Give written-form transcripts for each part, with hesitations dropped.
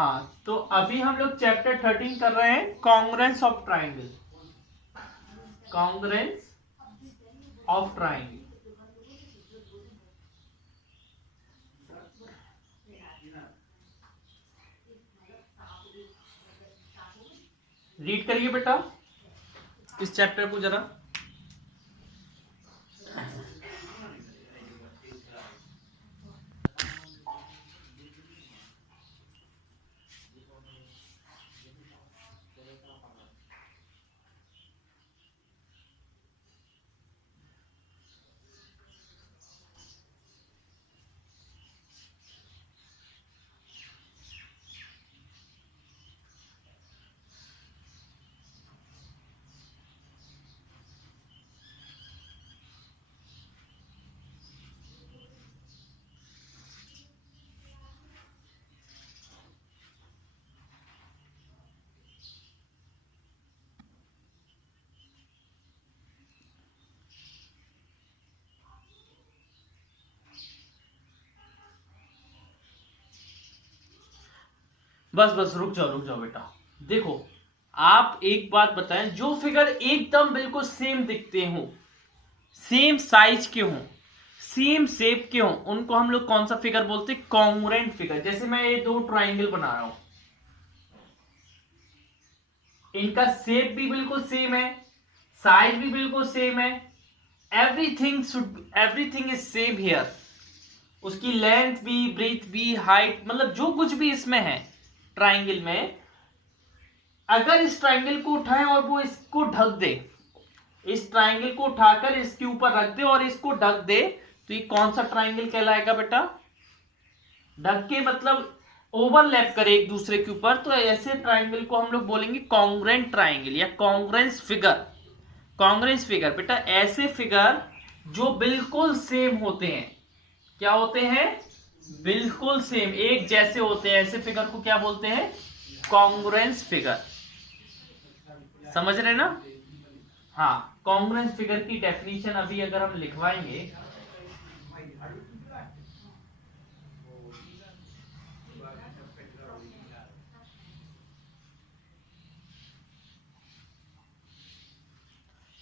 हाँ, तो अभी हम लोग चैप्टर 13 कर रहे हैं, congruence of triangle. Congruence of triangle. Read करिए बेटा इस चैप्टर को जरा। बस बस रुक जाओ बेटा। देखो, आप एक बात बताएं, जो फिगर एकदम बिल्कुल सेम दिखते हो, सेम साइज के हो, सेम शेप के हो, उनको हम लोग कौन सा फिगर बोलते हैं? Congruent figure. जैसे मैं ये दो ट्राइंगल बना रहा हूं, इनका शेप भी बिल्कुल सेम है, साइज भी बिल्कुल सेम है, एवरीथिंग इज सेम हियर। उसकी लेंथ भी, ब्रेथ भी, हाइट, मतलब जो कुछ भी इसमें है ट्राइंगल में, अगर इस ट्राइंगल को उठाएं और वो इसको ढक दे, इस ट्राइंगल को उठाकर इसके ऊपर रख दे और इसको ढक दे, तो ये कौन सा ट्राइंगल कहलाएगा बेटा? ढक के मतलब ओवरलैप करे एक दूसरे के ऊपर, तो ऐसे ट्राइंगल को हम लोग बोलेंगे कॉन्ग्रुएंट ट्राइंगल या कॉन्ग्रुएंस फिगर। कॉन्ग्रुएंस फिगर बेटा ऐसे फिगर जो बिल्कुल सेम होते हैं। क्या होते हैं? बिल्कुल सेम, एक जैसे होते हैं, ऐसे फिगर को क्या बोलते हैं? Congruence figure. समझ रहे ना? हाँ, कॉन्ग्रुएंस फिगर की डेफिनेशन अभी अगर हम लिखवाएंगे,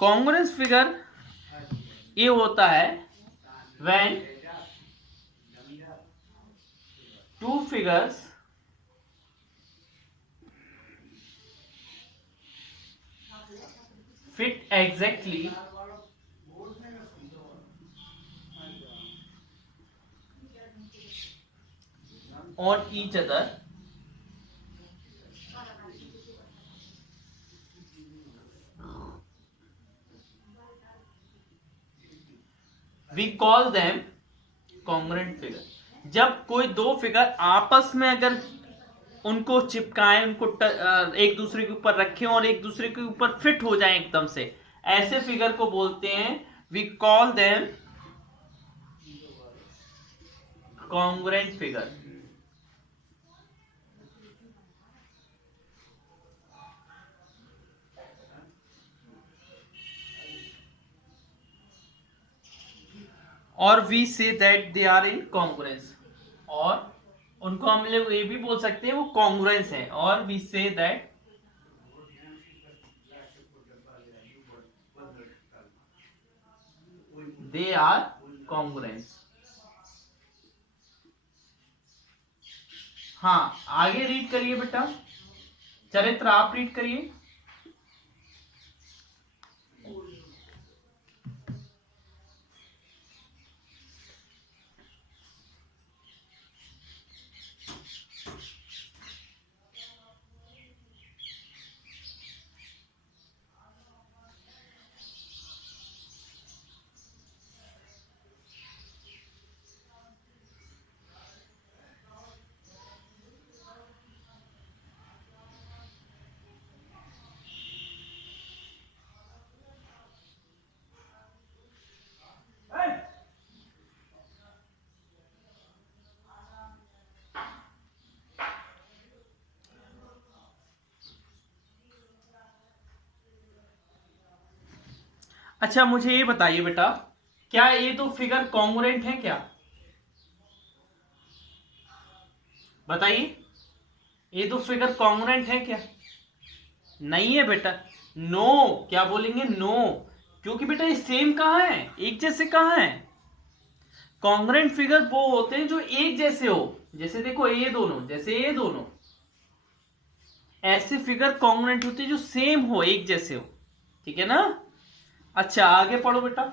कॉन्ग्रुएंस फिगर ये होता है when two figures fit exactly on each other, we call them congruent figure। जब कोई दो फिगर आपस में अगर उनको चिपकाएं, उनको एक दूसरे के ऊपर रखें और एक दूसरे के ऊपर फिट हो जाएं एकदम से, ऐसे फिगर को बोलते हैं, we call them congruent figure. और we say that they are in congruence, और उनको हम लोग ये भी बोल सकते हैं वो कॉन्ग्रुएंस है, और we say that they are congruence. हाँ, आगे रीड करिए बेटा, चरित्र आप रीड करिए। अच्छा, मुझे ये बताइए बेटा, क्या ये दो फिगर कॉन्ग्रुएंट है क्या? बताइए। ये दो फिगर कॉन्ग्रुएंट है क्या? नहीं है बेटा, नो। क्या बोलेंगे? नो। क्योंकि बेटा ये सेम कहाँ है, एक जैसे कहाँ है? कॉन्ग्रुएंट फिगर वो होते हैं जो एक जैसे हो, जैसे देखो ये दोनों, जैसे ये दोनों, ऐसे फिगर कॉन्ग्रुएंट होते हैं जो सेम हो, एक जैसे हो। ठीक है ना? अच्छा, आगे पढ़ो बेटा।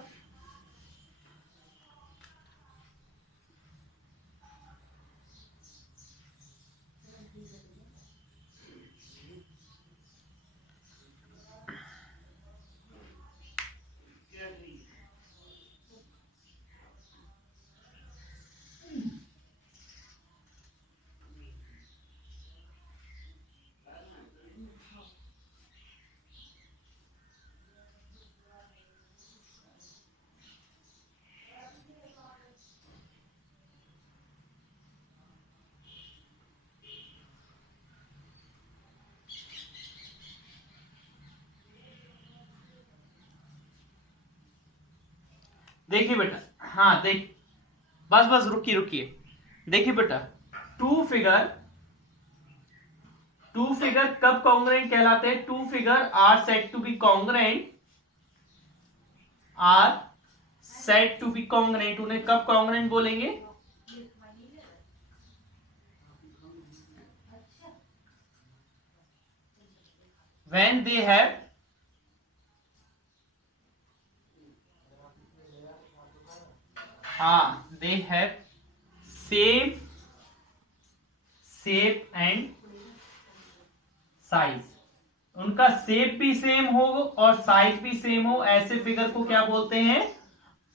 देखिए बेटा, हाँ देख, बस बस रुकिए रुकिए। देखिए बेटा, टू फिगर, टू फिगर कब कॉन्ग्रुएंट कहलाते हैं? Two figure are said to be congruent, are said to be congruent, उन्हें कब कॉन्ग्रुएंट बोलेंगे? when they have they have same shape and size, उनका शेप भी सेम हो और साइज भी सेम हो, ऐसे फिगर को क्या बोलते हैं?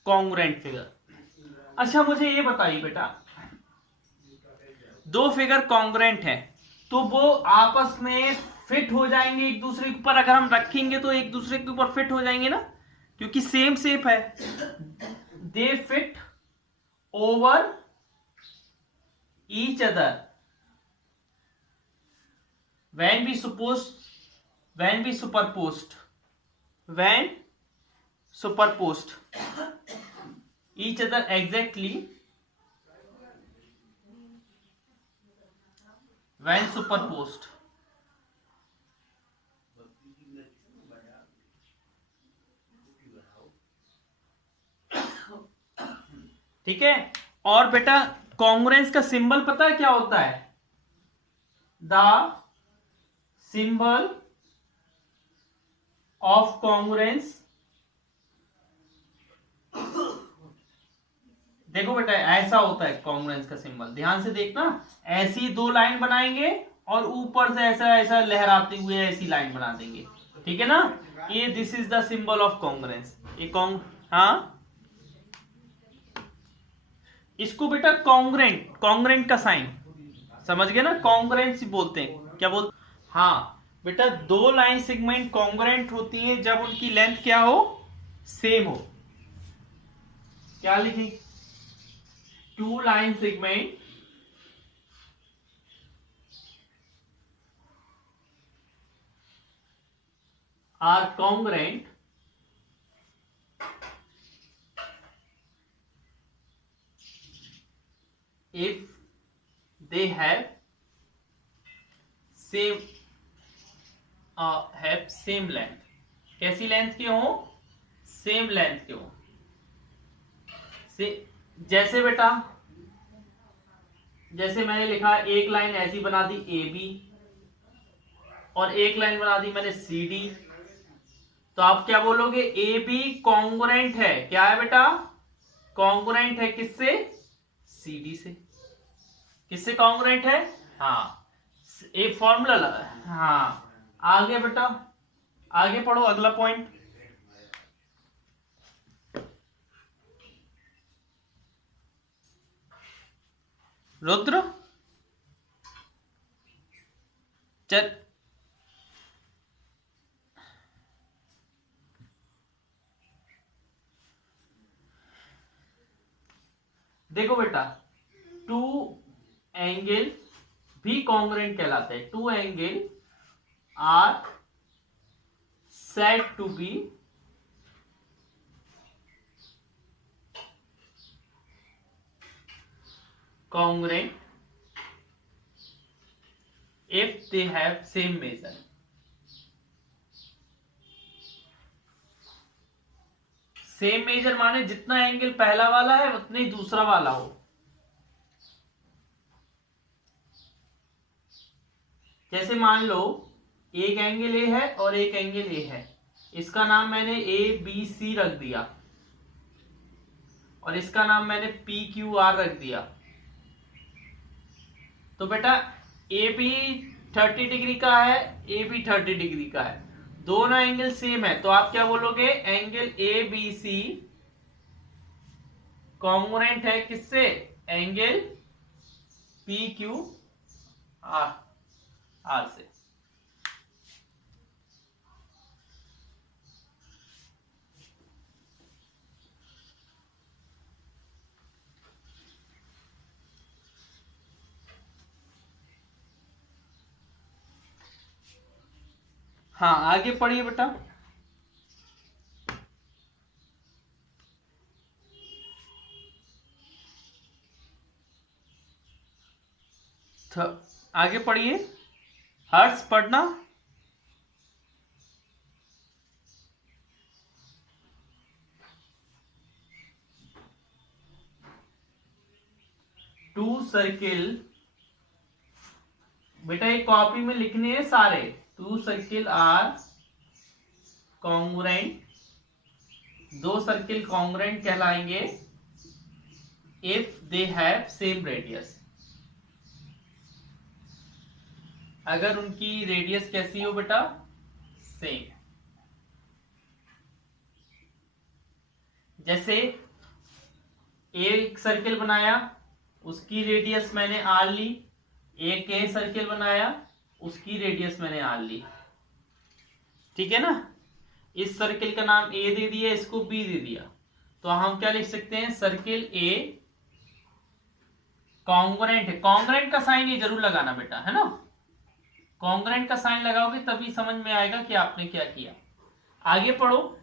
Congruent figure. अच्छा मुझे ये बताइए बेटा, दो फिगर कॉन्ग्रुएंट हैं तो वो आपस में फिट हो जाएंगे एक दूसरे के ऊपर? अगर हम रखेंगे तो एक दूसरे के ऊपर फिट हो जाएंगे ना, क्योंकि सेम शेप है। दे fit over each other when we superposed each other exactly when superposed। ठीक है? और बेटा कॉन्ग्रुएंस का सिंबल पता है क्या होता है? द सिंबल ऑफ कॉन्ग्रुएंस, देखो बेटा ऐसा होता है कॉन्ग्रुएंस का सिंबल, ध्यान से देखना। ऐसी दो लाइन बनाएंगे और ऊपर से ऐसा ऐसा लहराते हुए ऐसी लाइन बना देंगे। ठीक है ना? ये this is the symbol of congruence. ये हाँ, इसको बेटा कॉन्ग्रुएंट, कॉन्ग्रुएंट का साइन समझ गए ना? कॉन्ग्रुएंस बोलते हैं। क्या बोलते? हाँ बेटा, दो लाइन सेगमेंट कॉन्ग्रुएंट होती है जब उनकी लेंथ क्या हो? सेम हो। क्या लिखें? Two line segment are congruent if they have same length। कैसी लेंथ के हो? सेम लेंथ के हो। जैसे बेटा, जैसे मैंने लिखा एक लाइन ऐसी बना दी ए बी और एक लाइन बना दी मैंने सी डी, तो आप क्या बोलोगे? ए बी कॉन्ग्रुएंट है। क्या है बेटा? कॉन्ग्रुएंट है किससे? सी डी से। किससे कॉन्ग्रुएंट है? हाँ, एक फॉर्मूला। हाँ, आगे बेटा, आगे पढ़ो अगला पॉइंट। रुद्र चल, देखो बेटा, टू एंगल भी कॉन्ग्रुएंट कहलाते हैं। Two angle are said to be congruent if they have same measure. Same measure माने जितना एंगल पहला वाला है उतना ही दूसरा वाला हो। जैसे मान लो एक एंगल ए है और एक एंगल ए है, इसका नाम मैंने ए बी सी रख दिया और इसका नाम मैंने पी क्यू आर रख दिया। तो बेटा ए बी 30 डिग्री का है, ए बी 30 डिग्री का है, दोनों एंगल सेम है, तो आप क्या बोलोगे, angle A B C congruent है किससे, angle P Q R R से। हाँ आगे पढ़िए बेटा। आगे पढ़िए, हर्ष पढ़ना। टू सर्किल, बेटा ये कॉपी में लिखने हैं सारे। टू सर्किल आर कॉन्ग्रुएंट, दो सर्किल कॉन्ग्रुएंट कहलाएंगे if they have same radius, अगर उनकी रेडियस कैसी हो बेटा, सेम। जैसे एक सर्किल बनाया, उसकी रेडियस मैंने आर ली, एक ए सर्किल बनाया, उसकी रेडियस मैंने आर ली, ठीक है ना। इस सर्किल का नाम ए दे दिया, इसको बी दे दिया, तो हम क्या लिख सकते हैं, सर्किल ए कॉन्ग्रुएंट है। कॉन्ग्रुएंट का साइन ये जरूर लगाना बेटा, है ना, कॉन्ग्रुएंट का साइन लगाओगे तभी समझ में आएगा कि आपने क्या किया। आगे पढ़ो।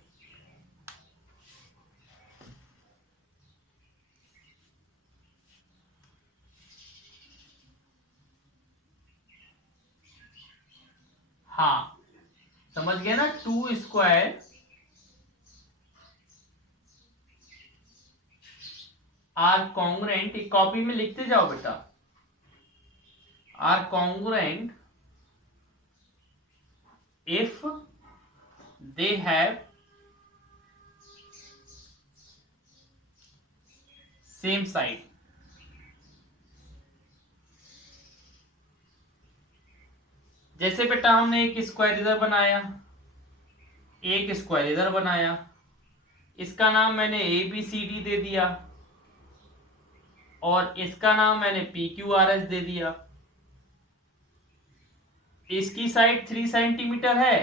हाँ समझ गए ना, 2 स्क्वायर आर कॉन्ग्रुएंट, एक कॉपी में लिखते जाओ बेटा, are congruent if they have same side. जैसे बेटा हमने एक स्क्वायर इधर बनाया, एक स्क्वायर इधर बनाया, इसका नाम मैंने ए बी सी डी दे दिया और इसका नाम मैंने पी क्यू आर एस दे दिया। इसकी साइड 3 सेंटीमीटर है,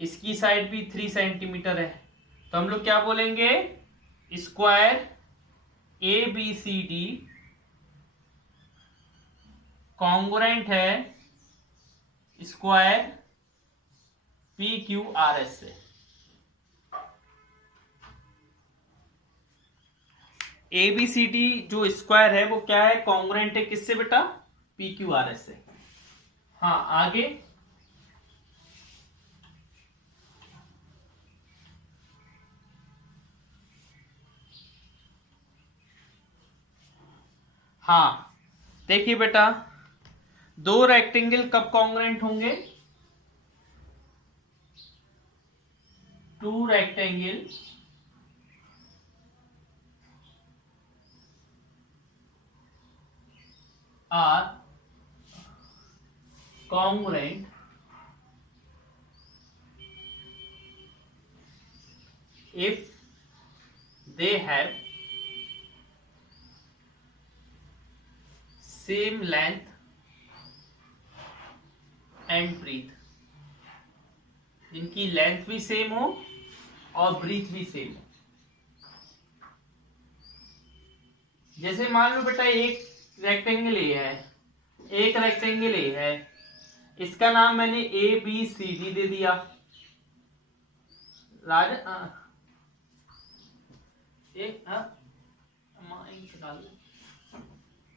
इसकी साइड भी 3 सेंटीमीटर है, तो हम लोग क्या बोलेंगे, square A B C D congruent है square P Q R S से। ए बी सी डी जो स्क्वायर है वो क्या है, कॉन्ग्रुएंट है किससे बेटा, पी क्यू आर एस से। हाँ आगे। हाँ देखिए बेटा, दो रेक्टेंगल कब कॉन्ग्रुएंट होंगे, two rectangle are congruent if they have same length and breadth, जिनकी लेंथ भी सेम हो और ब्रीथ भी सेम हो। जैसे मान लो बेटा एक रेक्टेंगल ए है, एक रेक्टेंगल ए है, इसका नाम मैंने ए बी सी डी दे दिया।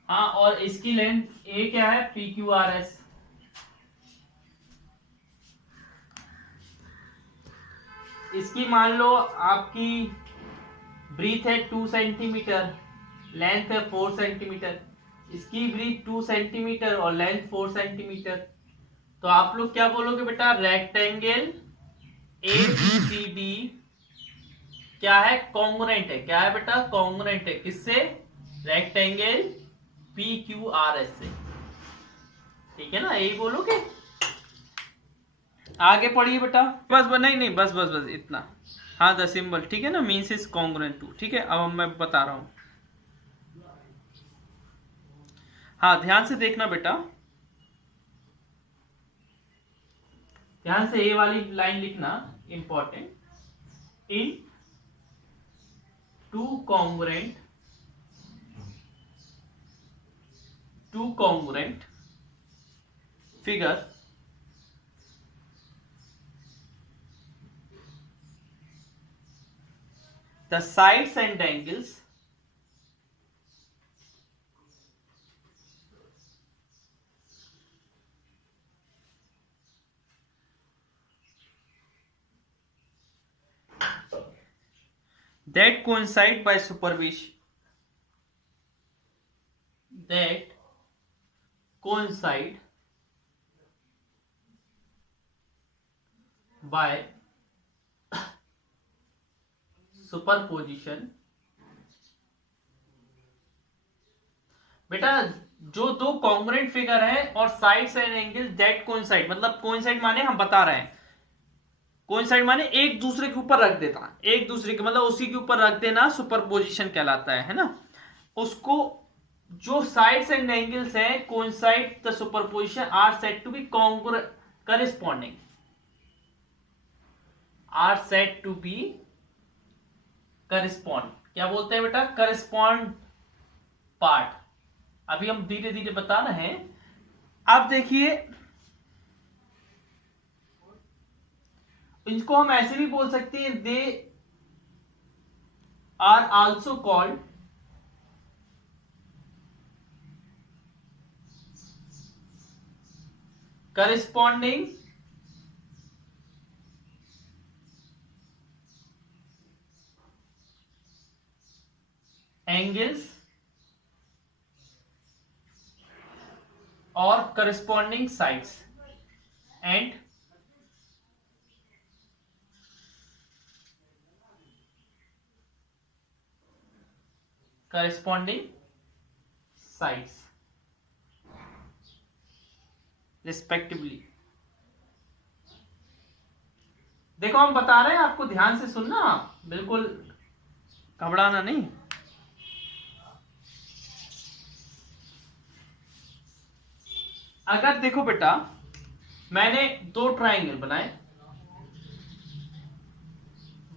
हाँ और इसकी लेंथ ए क्या है, पी क्यू आर एस, इसकी मान लो आपकी ब्रीथ है 2 सेंटीमीटर, लेंथ है 4 सेंटीमीटर, इसकी ब्रीथ 2 सेंटीमीटर और लेंथ 4 सेंटीमीटर। तो आप लोग क्या बोलोगे बेटा, रेक्टेंगल ABCD क्या है, कॉन्ग्रुएंट है। क्या है बेटा, कॉन्ग्रुएंट है। किससे, रेक्टेंगल PQRS से। ठीक है ना, यही बोलोगे। आगे पढ़िए बेटा। नहीं बस बस बस इतना। हाँ द सिंबल, ठीक है ना, मीन्स इज कॉन्ग्रुएंट टू। ठीक है, अब मैं बता रहा हूं। हाँ ध्यान से देखना बेटा, ध्यान से ये वाली लाइन लिखना, important. In two congruent figure the sides and angles that coincide by supervision, that coincide by superposition. बेटा जो दो कॉन्ग्रुएंट फिगर है और sides and angle that coincide, मतलब कोइंसाइड माने हम बता रहे हैं, कोइंसाइड माने एक दूसरे के ऊपर रख देता, एक दूसरे के मतलब उसी के ऊपर रख देना, सुपरपोजिशन कहलाता है ना उसको। जो साइड्स एंड एंगल्स है coincide the superposition are said to be corresponding, are said to be correspond. क्या बोलते हैं बेटा, करेस्पॉन्ड पार्ट। अभी हम धीरे धीरे बता रहे हैं। अब देखिए इनको हम ऐसे भी बोल सकते हैं, they are also called corresponding angles और corresponding sides and corresponding sides respectively. देखो हम बता रहे हैं, आपको ध्यान से सुनना, बिल्कुल घबराना नहीं। अगर देखो बेटा मैंने दो ट्राइंगल बनाए,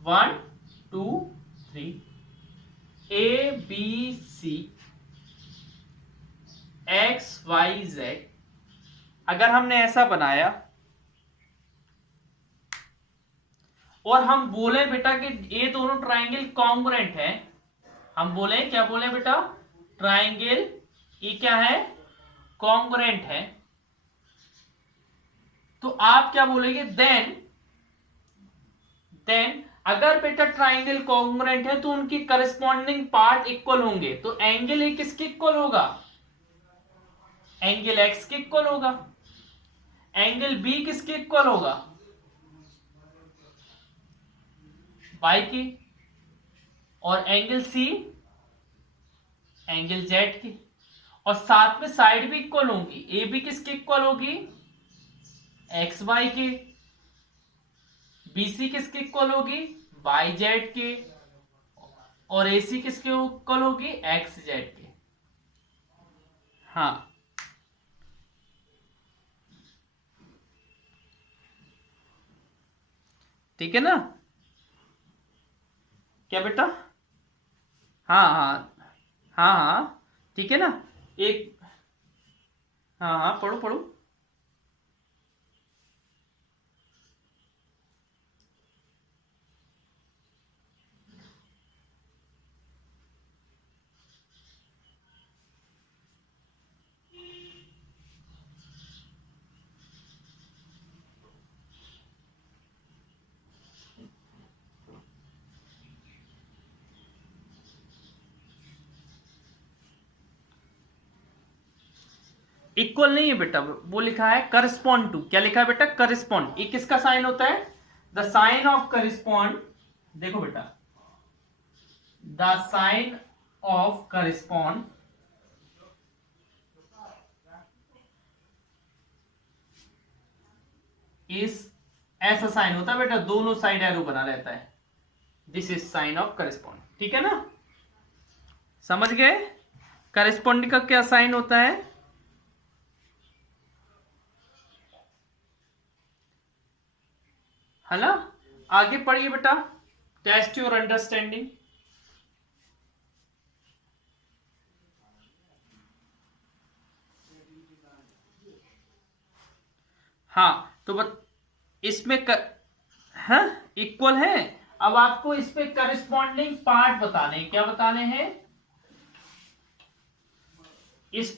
1 2 3, ABC XYZ। अगर हमने ऐसा बनाया और हम बोले बेटा कि ये दोनों ट्राइंगल कॉन्ग्रुएंट है, हम बोले क्या बोले बेटा, ट्राइंगल ये क्या है, कॉन्ग्रुएंट है, तो आप क्या बोलेंगे, देन अगर बेटा ट्राइंगल कॉन्ग्रुएंट है तो उनकी करस्पॉन्डिंग पार्ट इक्वल होंगे। तो एंगल ए किसके इक्वल होगा, एंगल एक्स के इक्वल होगा। एंगल बी किसके इक्वल होगा, वाई के। और एंगल सी एंगल जेड की। और साथ में साइड भी इक्वल होंगी, ए बी किसके इक्वल होगी, एक्स वाई के। बीसी किसके इक्वल होगी, वाई जेड के। और एसी किसके इक्वल होगी, एक्स जेड के। हाँ ठीक है ना, क्या बेटा, हाँ हाँ हाँ हाँ ठीक है ना। एक हाँ हाँ पढ़ो पढ़ो। इक्वल नहीं है बेटा, वो लिखा है करस्पॉन्ड टू। क्या लिखा है बेटा? करस्पॉन्ड। ये किसका साइन होता है? The sign of correspond. देखो बेटा, द साइन ऑफ करस्पॉन्ड इस, ऐसा साइन होता है बेटा, दोनों साइड एरो बना रहता है। This is sine of correspond. ठीक है ना, समझ गए? करस्पॉन्डिंग का क्या साइन होता है? है ना? आगे पढ़िए बेटा, टेस्ट योर अंडरस्टैंडिंग। हाँ तो इसमें हाँ इक्वल है। अब आपको इस पे करस्पॉन्डिंग पार्ट बताने हैं। क्या बताने हैं? इस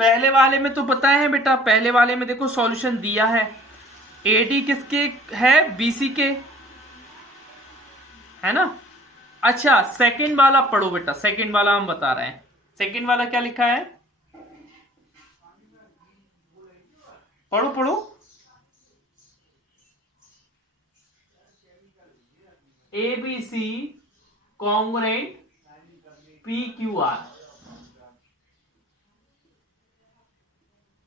पहले वाले में तो पता है बेटा, पहले वाले में देखो सॉल्यूशन दिया है। एडी किसके है? बीसी के, है ना? अच्छा सेकंड वाला पढ़ो बेटा, सेकंड वाला हम बता रहे हैं। सेकंड वाला क्या लिखा है? पढ़ो पढ़ो। A B C congruent P Q R.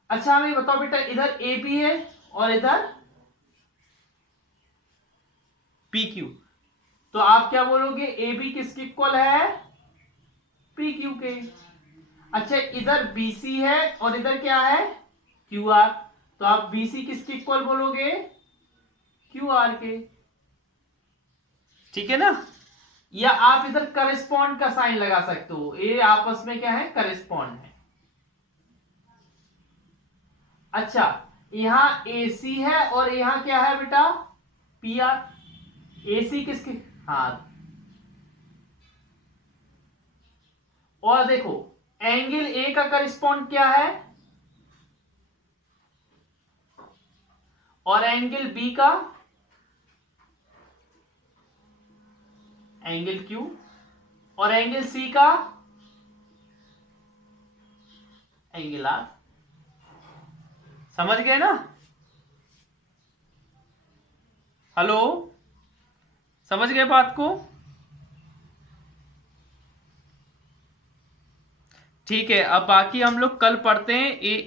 अच्छा हमें बताओ बेटा, इधर ए बी है और इधर पी क्यू, तो आप क्या बोलोगे? ए बी किसके इक्वल है? पी क्यू के। अच्छा इधर बी सी है और इधर क्या है? क्यू आर, तो आप बी सी किसके इक्वल बोलोगे? क्यू आर के। ठीक है ना? या आप इधर करेस्पॉन्ड का साइन लगा सकते हो, ये आपस में क्या है? करेस्पॉन्ड है। अच्छा यहां एसी है और यहां क्या है बेटा? P R. एसी किसके? हाँ, और देखो एंगल ए का करेस्पॉन्ड क्या है और एंगल बी का? Angle Q. और एंगल सी का? Angle R. समझ गए ना? हेलो, समझ गए बात को? ठीक है, अब बाकी हम लोग कल पढ़ते हैं।